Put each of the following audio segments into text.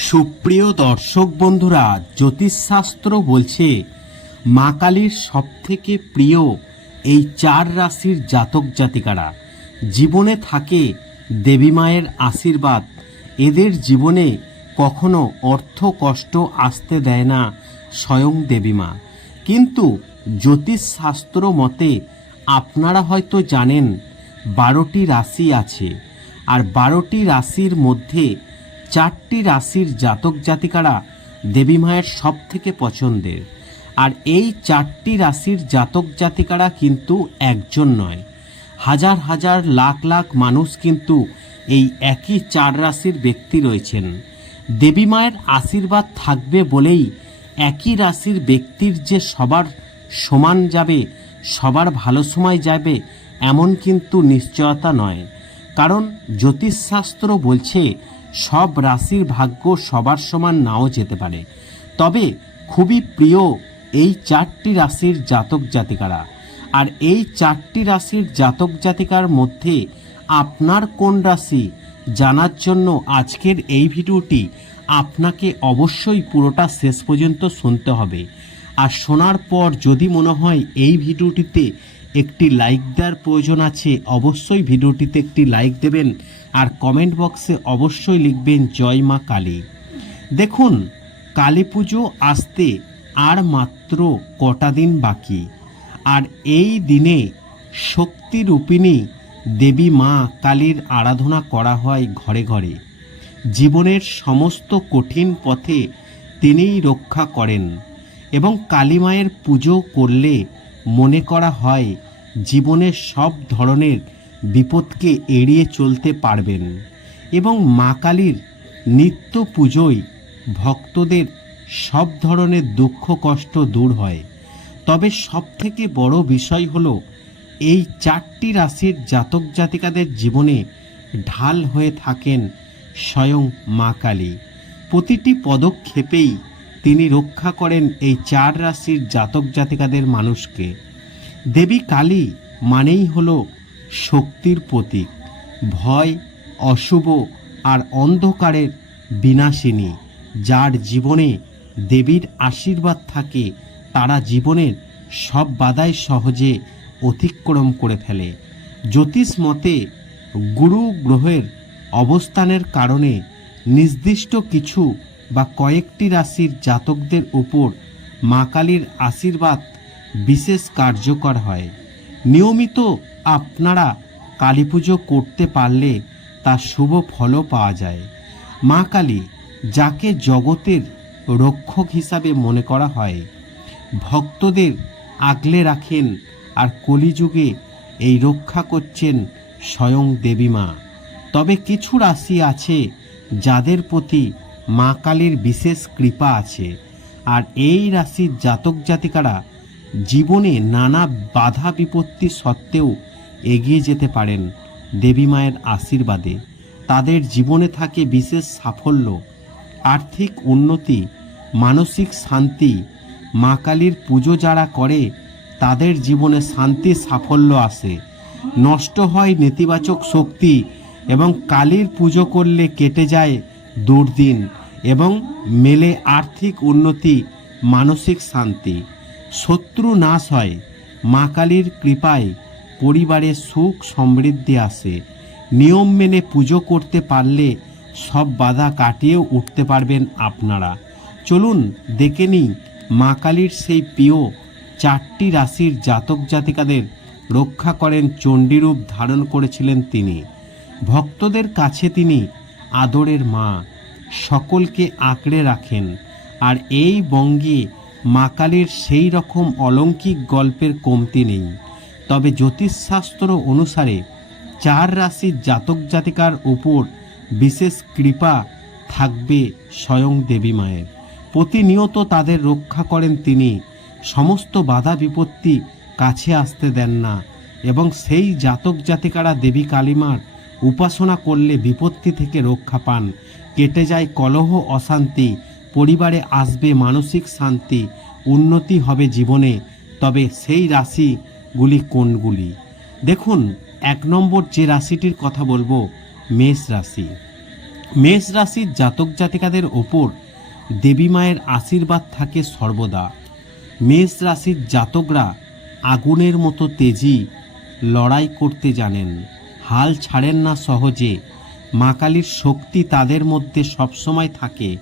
সুপ্রিয় দর্শক বন্ধুরা, জ্যোতিষশাস্ত্র বলছে, মা কালীর সবথেকে প্রিয় এই চার রাশির জাতক জাতিকারা। জীবনে থাকে দেবী মায়ের আশীর্বাদ। এদের জীবনে কখনো অর্থ কষ্ট আসতে দেয় না স্বয়ং দেবী মা। কিন্তু জ্যোতিষশাস্ত্র মতে আপনারা হয়তো জানেন, বারোটি রাশি আছে। আর বারোটি রাশির মধ্যে চারটি রাশির জাতক জাতিকারা দেবী মায়ের সব থেকে পছন্দের। আর এই চারটি রাশির জাতক জাতিকারা কিন্তু একজন নয়। হাজার হাজার লাখ লাখ মানুষ কিন্তু এই একই চার রাশির ব্যক্তি রয়েছেন। দেবী মায়ের আশীর্বাদ থাকবে বলেই একই রাশির ব্যক্তির যে সবার সমান যাবে, সবার ভালো সময় যাবে, এমন কিন্তু নিশ্চয়তা নয়। কারণ জ্যোতিষশাস্ত্র বলছে সব রাশির ভাগ্য সবার সমান নাও যেতে পারে। তবে খুবই প্রিয় এই চারটি রাশির জাতক জাতিকারা। আর এই চারটি রাশির জাতক জাতিকার মধ্যে আপনার কোন রাশি জানার জন্য আজকের এই ভিডিওটি আপনাকে অবশ্যই পুরোটা শেষ পর্যন্ত শুনতে হবে। আর শোনার পর যদি মনে হয় এই ভিডিওটিতে একটি লাইক দেওয়ার প্রয়োজন আছে, অবশ্যই ভিডিওটিতে একটি লাইক দেবেন। আর কমেন্ট বক্সে অবশ্যই লিখবেন, জয় মা কালী। দেখুন, কালী পুজো আসতে আর মাত্র কটা দিন বাকি। আর এই দিনে শক্তিরূপিণী দেবী মা কালীর আরাধনা করা হয় ঘরে ঘরে। জীবনের সমস্ত কঠিন পথে তিনিই রক্ষা করেন এবং কালী মায়ের পুজো করলে মনে করা হয় জীবনের সব ধরনের বিপদকে এড়িয়ে চলতে পারবেন এবং মা কালীর নিত্য পুজোয় ভক্তদের সব ধরনের দুঃখ কষ্ট দূর হয়। তবে সবথেকে বড় বিষয় হলো, এই চারটি রাশির জাতক জাতিকাদের জীবনে ঢাল হয়ে থাকেন স্বয়ং মা কালী। প্রতিটি পদক্ষেপেই তিনি রক্ষা করেন এই চার রাশির জাতক জাতিকাদের মানুষকে। দেবী কালী মানেই হলো শক্তির প্রতীক, ভয়, অশুভ আর অন্ধকারের বিনাশিনী, যার জীবনে দেবীর আশীর্বাদ থাকে, তারা জীবনের সব বাধাই সহজে অতিক্রম করে ফেলে। জ্যোতিষ মতে, গুরু গ্রহের অবস্থানের কারণে নির্দিষ্ট কিছু বা কয়েকটি রাশির জাতকদের উপর মা কালীর আশীর্বাদ বিশেষ কার্যকর হয়। নিয়মিত আপনারা কালী পুজো করতে পারলে তার শুভ ফলও পাওয়া যায়। মা কালী, যাকে জগতের রক্ষক হিসাবে মনে করা হয়, ভক্তদের আগলে রাখেন আর কলিযুগে এই রক্ষা করছেন স্বয়ং দেবী মা। তবে কিছু রাশি আছে যাদের প্রতি মা কালীর বিশেষ কৃপা আছে, আর এই রাশির জাতক জাতিকারা জীবনে নানা বাধা বিপত্তি সত্ত্বেও এগিয়ে যেতে পারেন দেবী মায়ের আশীর্বাদে। তাদের জীবনে থাকে বিশেষ সাফল্য, আর্থিক উন্নতি, মানসিক শান্তি। মা কালীর পুজো যারা করে, তাদের জীবনে শান্তি সাফল্য আসে। নষ্ট হয় নেতিবাচক শক্তি এবং কালীর পুজো করলে কেটে যায় দুর্দিন এবং মেলে আর্থিক উন্নতি, মানসিক শান্তি। শত্রু নাশ হয়, মা কালীর কৃপায় পরিবারে সুখ সমৃদ্ধি আসে। নিয়ম মেনে পুজো করতে পারলে সব বাধা কাটিয়ে উঠতে পারবেন আপনারা। চলুন দেখে নিই মা কালীর সেই প্রিয় চারটি রাশির জাতক জাতিকাদের রক্ষা করেন চণ্ডীরূপ ধারণ করেছিলেন তিনি। ভক্তদের কাছে তিনি আদরের মা, সকলকে আঁকড়ে রাখেন। আর এই বঙ্গে মা কালীর সেই রকম অলৌকিক গল্পের কমতি নেই। তবে জ্যোতিষশাস্ত্র অনুসারে চার রাশির জাতক জাতিকার উপর বিশেষ কৃপা থাকবে স্বয়ং দেবী মায়ের। প্রতিনিয়ত তাদের রক্ষা করেন তিনি। সমস্ত বাধা বিপত্তি কাছে আসতে দেন না এবং সেই জাতক জাতিকারা দেবী কালীমার উপাসনা করলে বিপত্তি থেকে রক্ষা পান। কেটে যায় কলহ, অশান্তি পরিবারে আসবে মানসিক শান্তি, উন্নতি হবে জীবনে। তবে সেই রাশিগুলি কোনগুলি? দেখুন, এক নম্বর যে রাশিটির কথা বলব, মেষ রাশি। মেষ রাশির জাতক জাতিকাদের ওপর দেবী মায়ের আশীর্বাদ থাকে সর্বদা। মেষ রাশির জাতকরা আগুনের মতো তেজি লড়াই করতে জানেন। হাল ছাড়েন না সহজে। মা কালীর শক্তি তাদের মধ্যে সবসময় থাকে।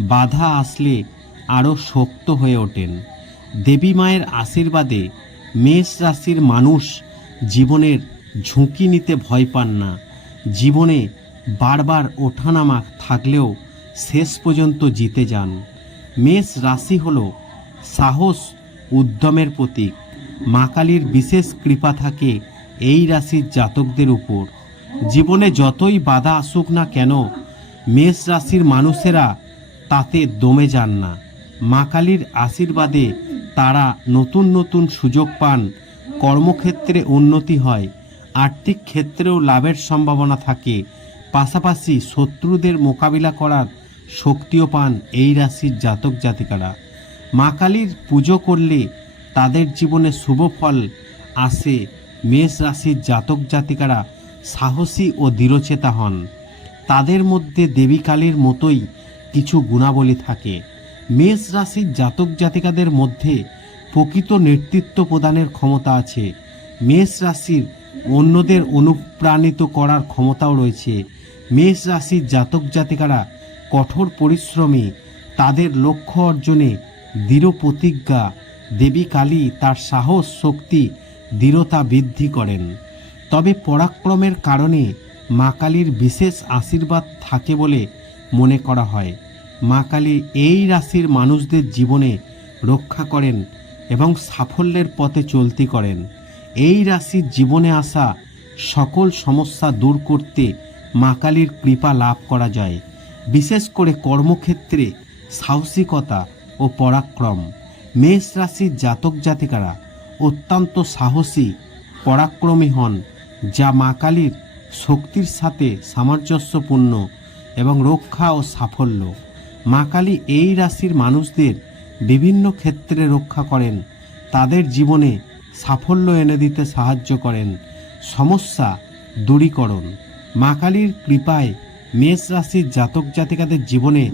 বাধা আসলে আরও শক্ত হয়ে ওঠেন। দেবী মায়ের আশীর্বাদে মেষ রাশির মানুষ জীবনের ঝুঁকি নিতে ভয় পান না। জীবনে বারবার ওঠানামা থাকলেও শেষ পর্যন্ত জিতে যান। মেষ রাশি হল সাহস উদ্যমের প্রতীক। মা কালীর বিশেষ কৃপা থাকে এই রাশির জাতকদের উপর। জীবনে যতই বাধা আসুক না কেন, মেষ রাশির মানুষেরা তাতে দমে যান না। মা কালীর আশীর্বাদে তারা নতুন নতুন সুযোগ পান। কর্মক্ষেত্রে উন্নতি হয়। আর্থিক ক্ষেত্রেও লাভের সম্ভাবনা থাকে। পাশাপাশি শত্রুদের মোকাবিলা করার শক্তিও পান এই রাশির জাতক জাতিকারা। মা কালীর পুজো করলে তাদের জীবনে শুভ ফল আসে। মেষ রাশির জাতক জাতিকারা সাহসী ও দৃঢ়চেতা হন। তাদের মধ্যে দেবী কালীর মতোই কিছু গুণাবলী থাকে। মেষ রাশির জাতক জাতিকাদের মধ্যে প্রকৃত নেতৃত্ব প্রদানের ক্ষমতা আছে। মেষ রাশির অন্যদের অনুপ্রাণিত করার ক্ষমতাও রয়েছে। মেষ রাশির জাতক জাতিকারা কঠোর পরিশ্রমী, তাদের লক্ষ্য অর্জনে দৃঢ় প্রতিজ্ঞা, দেবী কালী তার সাহস, শক্তি, দৃঢ়তা বৃদ্ধি করেন। তবে পরাক্রমের কারণে মা কালীর বিশেষ আশীর্বাদ থাকে বলে মনে করা হয়। মা কালী এই রাশির মানুষদের জীবনে রক্ষা করেন এবং সাফল্যের পথে চলতি করেন। এই রাশির জীবনে আসা সকল সমস্যা দূর করতে মা কালীর কৃপা লাভ করা যায়। বিশেষ করে কর্মক্ষেত্রে সাহসিকতা ও পরাক্রম। মেষ রাশির জাতক জাতিকারা অত্যন্ত সাহসী, পরাক্রমী হন, যা মা কালীর শক্তির সাথে সামঞ্জস্যপূর্ণ এবং রক্ষা ও সাফল্য। মা কালী এই রাশির মানুষদের বিভিন্ন ক্ষেত্রে রক্ষা করেন, তাদের জীবনে সাফল্য এনে দিতে সাহায্য করেন। সমস্যা দূরীকরণ। মা কালীর কৃপায় মেষ রাশির জাতক জাতিকাদের জীবনে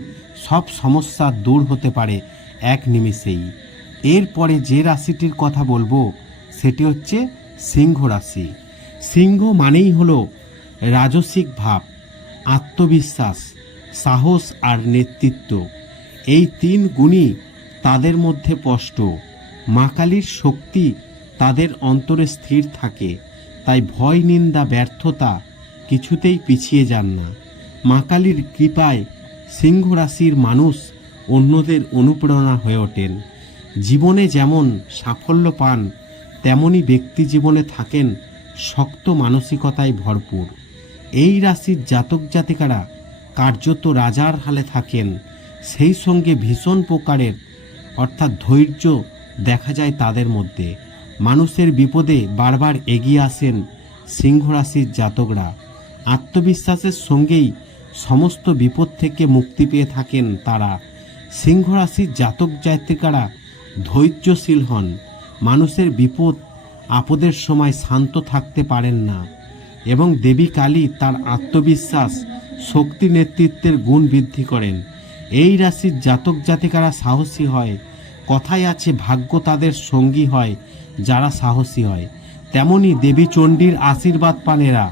সব সমস্যা দূর হতে পারে এক নিমিষেই। এরপরে যে রাশিটির কথা বলব, সেটি হচ্ছে সিংহ রাশি। সিংহ মানেই হলো রাজসিক ভাব, আত্মবিশ্বাস সাহস আর নেতৃত্ব। এই তিন গুণই তাদের মধ্যে স্পষ্ট। মা কালীর শক্তি তাদের অন্তরে স্থির থাকে, তাই ভয়, নিন্দা, ব্যর্থতা কিছুতেই পিছিয়ে যান না। মা কালীর কৃপায় সিংহ রাশির মানুষ অন্যদের অনুপ্রেরণা হয়ে ওঠেন। জীবনে যেমন সাফল্য পান, তেমনি ব্যক্তি জীবনে থাকেন শক্ত মানসিকতায় ভরপুর। এই রাশির জাতক জাতিকারা কার্যত রাজার হালে থাকেন। সেই সঙ্গে ভীষণ প্রকারের, অর্থাৎ ধৈর্য দেখা যায় তাদের মধ্যে। মানুষের বিপদে বারবার এগিয়ে আসেন সিংহরাশির জাতকরা। আত্মবিশ্বাসের সঙ্গেই সমস্ত বিপদ থেকে মুক্তি পেয়ে থাকেন তারা। সিংহরাশির জাতক জাতিকারা ধৈর্যশীল হন। মানুষের বিপদ আপদের সময় শান্ত থাকতে পারেন না। এবং দেবী কালী তার আত্মবিশ্বাস শক্তি নেতৃত্বের গুণ বৃদ্ধি করেন। এই রাশির জাতক জাতিকারা সাহসী হয়। কথায় আছে, ভাগ্য তাদের সঙ্গী হয়, যারা সাহসী হয়। তেমনি দেবী চণ্ডীর আশীর্বাদ পানেরা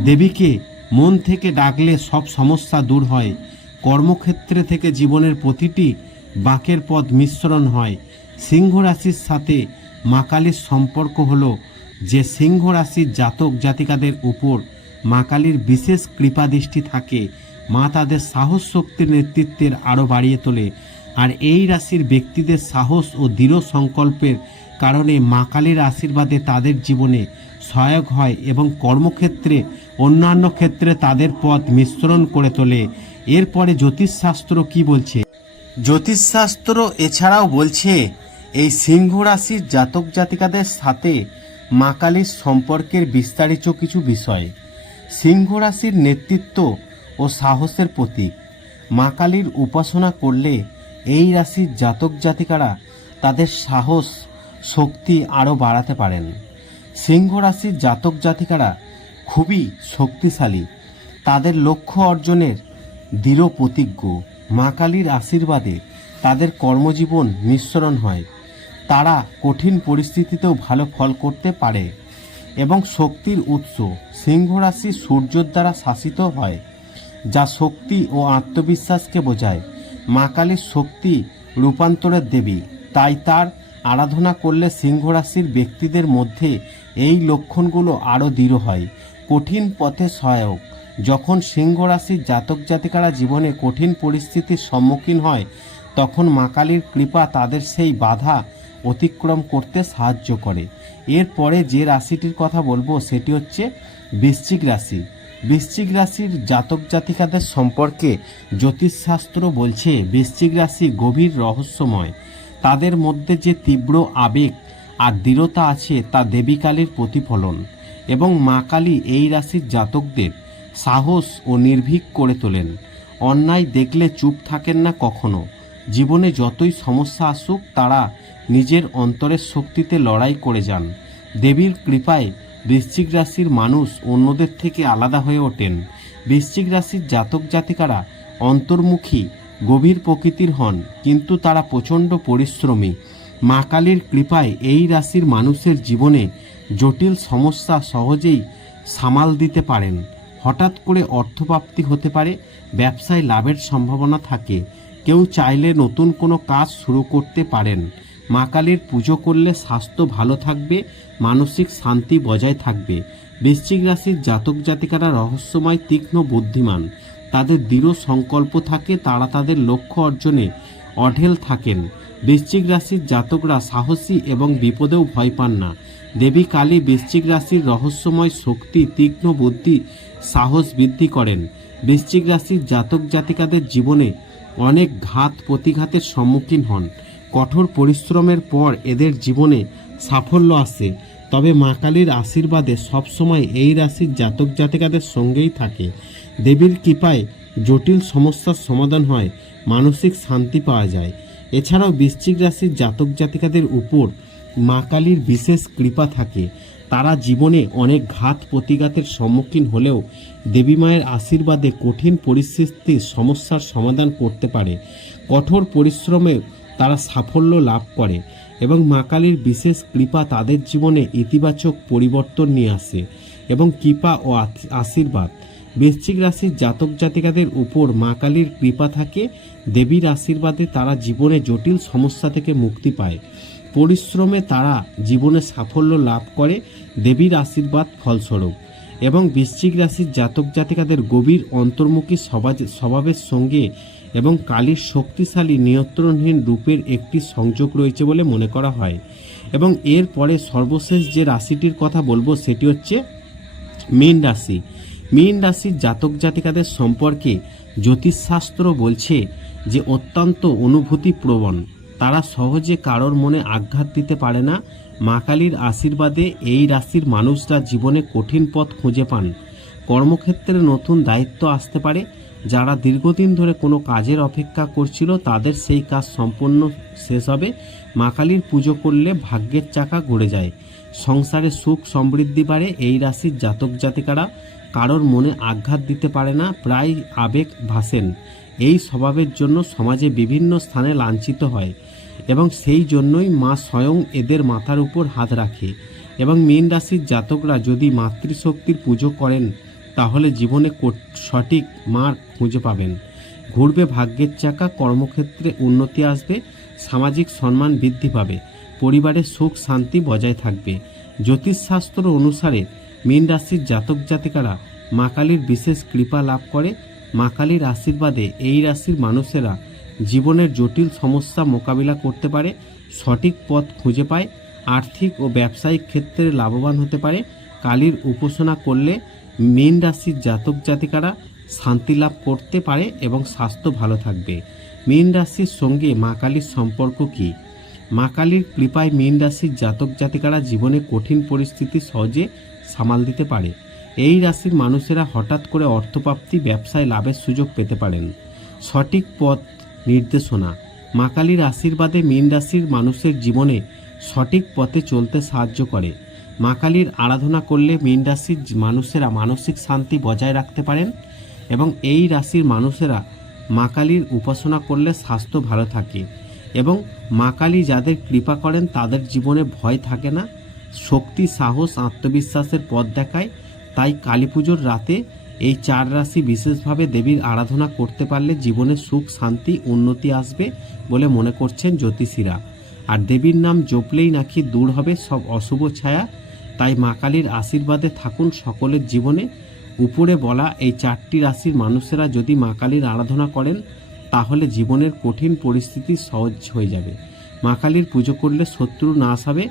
দেবীকে মন থেকে ডাকলে সব সমস্যা দূর হয়। কর্মক্ষেত্রে থেকে জীবনের প্রতিটি বাঁকের পথ মিশ্রণ হয়। সিংহ রাশির সাথে মা কালীর সম্পর্ক হলো যে সিংহ রাশির জাতক জাতিকাদের উপর মা কালীর বিশেষ কৃপা দৃষ্টি থাকে। মা তাদের সাহস শক্তির নেতৃত্বের আরও বাড়িয়ে তোলে। আর এই রাশির ব্যক্তিদের সাহস ও দৃঢ় সংকল্পের কারণে মা কালীর আশীর্বাদে তাদের জীবনে সহায়ক হয় এবং কর্মক্ষেত্রে, অন্যান্য ক্ষেত্রে তাদের পথ মিশ্রণ করে তোলে। এরপরে জ্যোতিষশাস্ত্র কি বলছে? জ্যোতিষশাস্ত্র এছাড়াও বলছে, এই সিংহ রাশির জাতক জাতিকাদের সাথে মা কালীর সম্পর্কের বিস্তারিত কিছু বিষয়। সিংহ রাশির নেতৃত্ব ও সাহসের প্রতীক। মা কালীর উপাসনা করলে এই রাশির জাতক জাতিকারা তাদের সাহস, শক্তি আরও বাড়াতে পারেন। সিংহ রাশির জাতক জাতিকারা খুবই শক্তিশালী। তাদের লক্ষ্য অর্জনের দৃঢ় প্রতিজ্ঞ। মা কালীর আশীর্বাদে তাদের কর্মজীবন নিঃসরণ হয়। তারা কঠিন পরিস্থিতিতেও ভালো ফল করতে পারে। এবং শক্তির উৎস। সিংহ রাশি সূর্যর দ্বারা শাসিত হয়, যা শক্তি ও আত্মবিশ্বাসকে বোঝায়। মা কালীর শক্তি রূপান্তরের দেবী, তাই তার আরাধনা করলে সিংহ রাশির ব্যক্তিদের মধ্যে এই লক্ষণগুলো আরও দৃঢ় হয়। কঠিন পথে সহায়ক। যখন সিংহ রাশির জাতক জাতিকারা জীবনে কঠিন পরিস্থিতির সম্মুখীন হয়, তখন মা কালীর কৃপা তাদের সেই বাধা অতিক্রম করতে সাহায্য করে। এরপরে যে রাশিটির কথা বলব, সেটি হচ্ছে বৃশ্চিক রাশি। বৃশ্চিক রাশির জাতক জাতিকাদের সম্পর্কে জ্যোতিষশাস্ত্র বলছে, বৃশ্চিক রাশি গভীর রহস্যময়। তাদের মধ্যে যে তীব্র আবেগ আর দৃঢ়তা আছে, তা দেবীকালীর প্রতিফলন এবং মা কালী এই রাশির জাতকদের সাহস ও নির্ভীক করে তোলেন। অন্যায় দেখলে চুপ থাকেন না কখনো। জীবনে যতই সমস্যা আসুক, তারা নিজের অন্তরের শক্তিতে লড়াই করে যান। দেবীর কৃপায় বৃশ্চিক রাশির মানুষ অন্যদের থেকে আলাদা হয়ে ওঠেন। বৃশ্চিক রাশির জাতক জাতিকারা অন্তর্মুখী, গভীর প্রকৃতির হন, কিন্তু তারা প্রচণ্ড পরিশ্রমী। মা কালীর কৃপায় এই রাশির মানুষের জীবনে জটিল সমস্যা সহজেই সামাল দিতে পারেন। হঠাৎ করে অর্থপ্রাপ্তি হতে পারে, ব্যবসায় লাভের সম্ভাবনা থাকে। কেউ চাইলে নতুন কোনো কাজ শুরু করতে পারেন। মা কালীর পুজো করলে স্বাস্থ্য ভালো থাকবে, মানসিক শান্তি বজায় থাকবে। বৃশ্চিক রাশির জাতক জাতিকারা রহস্যময়, তীক্ষ্ণ, বুদ্ধিমান। তাদের দৃঢ় সংকল্প থাকে, তারা তাদের লক্ষ্য অর্জনে অঢেল থাকেন। বৃশ্চিক রাশির জাতকরা সাহসী এবং বিপদেও ভয় পান না। দেবী কালী বৃশ্চিক রাশির রহস্যময় শক্তি, তীক্ষ্ণ বুদ্ধি, সাহস বৃদ্ধি করেন। বৃশ্চিক রাশির জাতক জাতিকাদের জীবনে অনেক ঘাত প্রতিঘাতের সম্মুখীন হন। কঠোর পরিশ্রমের পর এদের জীবনে সাফল্য আসে। তবে মা কালীর আশীর্বাদে সবসময় এই রাশির জাতক জাতিকাদের সঙ্গেই থাকে। দেবীর কৃপায় জটিল সমস্যার সমাধান হয়, মানসিক শান্তি পাওয়া যায়। এছাড়াও বৃশ্চিক রাশির জাতক জাতিকাদের উপর মা কালীর বিশেষ কৃপা থাকে। তারা জীবনে অনেক ঘাত প্রতিঘাতের সম্মুখীন হলেও দেবী মায়ের আশীর্বাদে কঠিন পরিস্থিতির সমস্যার সমাধান করতে পারে। কঠোর পরিশ্রমে তারা সাফল্য লাভ করে এবং মা কালীর বিশেষ কৃপা তাদের জীবনে ইতিবাচক পরিবর্তন নিয়ে আসে এবং কৃপা ও আশীর্বাদ। বৃশ্চিক রাশির জাতক জাতিকাদের উপর মা কালীর কৃপা থাকে, দেবীর আশীর্বাদে তারা জীবনে জটিল সমস্যা থেকে মুক্তি পায়। পরিশ্রমে তারা জীবনে সাফল্য লাভ করে দেবীর আশীর্বাদ ফলস্বরূপ এবং বৃশ্চিক রাশির জাতক জাতিকাদের গভীর অন্তর্মুখী স্বভাবের সঙ্গে এবং কালীর শক্তিশালী নিয়ন্ত্রণহীন রূপের একটি সংযোগ রয়েছে বলে মনে করা হয়। এবং এর পরে সর্বশেষ যে রাশিটির কথা বলব সেটি হচ্ছে মীন রাশি। মীন রাশির জাতক জাতিকাদের সম্পর্কে জ্যোতিষশাস্ত্র বলছে যে অত্যন্ত অনুভূতি প্রবণ তারা সহজে কারোর মনে আঘাত দিতে পারে না। মা কালীর আশীর্বাদে এই রাশির মানুষরা জীবনে কঠিন পথ খুঁজে পান। কর্মক্ষেত্রে নতুন দায়িত্ব আসতে পারে। যারা দীর্ঘদিন ধরে কোনো কাজের অপেক্ষা করছিল, তাদের সেই কাজ সম্পূর্ণ শেষ হবে। মা কালীর পুজো করলে ভাগ্যের চাকা ঘুরে যায়। সংসারে সুখ সমৃদ্ধি বাড়ে এই রাশির জাতক জাতিকারা। কারোর মনে আঘাত দিতে পারে না, প্রায় আবেগ ভাসেন। এই স্বভাবের জন্য সমাজে বিভিন্ন স্থানে লাঞ্ছিত হয়। এবং সেই জন্যই মা স্বয়ং এদের মাথার উপর হাত রাখে। এবং মীন রাশির জাতকরা যদি মাতৃশক্তির পুজো করেন, তাহলে জীবনে সঠিক মার খুঁজে পাবেন। ঘুরবে ভাগ্যের চাকা, কর্মক্ষেত্রে উন্নতি আসবে, সামাজিক সম্মান বৃদ্ধি পাবে পরিবারের সুখ শান্তি বজায় থাকবে। জ্যোতিষশাস্ত্র অনুসারে মীন রাশির জাতক জাতিকারা মা কালীর বিশেষ কৃপা লাভ করে। মা কালীর আশীর্বাদে এই রাশির মানুষেরা জীবনের জটিল সমস্যা মোকাবিলা করতে পারে, সঠিক পথ খুঁজে পায়, আর্থিক ও ব্যবসায়িক ক্ষেত্রে লাভবান হতে পারে, কালীর উপাসনা করলে মীন রাশির জাতক জাতিকারা শান্তি লাভ করতে পারে এবং স্বাস্থ্য ভালো থাকবে। মীন রাশির সঙ্গে মা কালীর সম্পর্ক কী? মা কালীর কৃপায় মীন রাশির জাতক জাতিকারা জীবনে কঠিন পরিস্থিতি সহজে সামাল দিতে পারে। এই রাশির মানুষেরা হঠাৎ করে অর্থপ্রাপ্তি, ব্যবসায় লাভের সুযোগ পেতে পারেন। সঠিক পথ নির্দেশনা। মা কালীর আশীর্বাদে মীন রাশির মানুষের জীবনে সঠিক পথে চলতে সাহায্য করে। মা কালীর আরাধনা করলে মীন রাশির মানুষেরা মানসিক শান্তি বজায় রাখতে পারেন এবং এই রাশির মানুষেরা মা কালীর উপাসনা করলে স্বাস্থ্য ভালো থাকে এবং মা কালী যাদের কৃপা করেন তাদের জীবনে ভয় থাকে না, শক্তি, সাহস, আত্মবিশ্বাসের পথ দেখায়। তাই কালী পুজোর রাতে এই চার রাশি বিশেষভাবে দেবীর আরাধনা করতে পারলে জীবনে সুখ, শান্তি, উন্নতি আসবে বলে মনে করছেন জ্যোতিষীরা। আর দেবীর নাম জপলেই নাকি দূর হবে সব অশুভ ছায়া। তাই মা কালীর আশীর্বাদে থাকুন সকলের জীবনে। উপরে বলা এই চারটি রাশির মানুষেরা যদি মা কালীর আরাধনা করেন, তাহলে জীবনের কঠিন পরিস্থিতি সহজ হয়ে যাবে। মা কালীর পুজো করলে শত্রু নাশ হবে,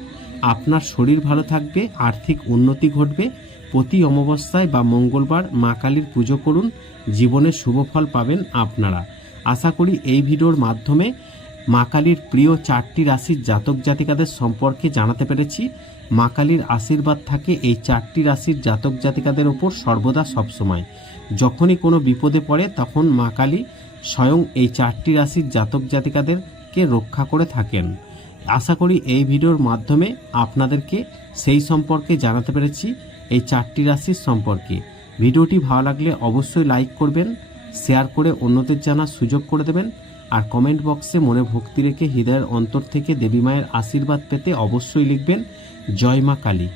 আপনার শরীর ভালো থাকবে, আর্থিক উন্নতি ঘটবে প্রতি অমাবস্যায় বা মঙ্গলবার মা কালীর পুজো করুন। জীবনে শুভ ফল পাবেন আপনারা। আশা করি এই ভিডিওর মাধ্যমে মা কালীর প্রিয় চারটি রাশির জাতক জাতিকাদের সম্পর্কে জানাতে পেরেছি। মা কালীর আশীর্বাদ থাকে এই চারটি রাশির জাতক জাতিকাদের ওপর সর্বদা সবসময়। যখনই কোনো বিপদে পড়ে, তখন মা কালী স্বয়ং এই চারটি রাশির জাতক জাতিকাদেরকে রক্ষা করে থাকেন। আশা করি এই ভিডিওর মাধ্যমে আপনাদেরকে সেই সম্পর্কে জানাতে পেরেছি। এই চারটি রাশির সম্পর্কে। ভিডিওটি ভালো লাগলে অবশ্যই লাইক করবেন শেয়ার করে অন্যদের জানার সুযোগ করে দেবেন, আর কমেন্ট বক্সে মনে ভক্তি রেখে হৃদয়ের অন্তর থেকে দেবী মায়ের আশীর্বাদ পেতে অবশ্যই লিখবেন, জয় মা কালী।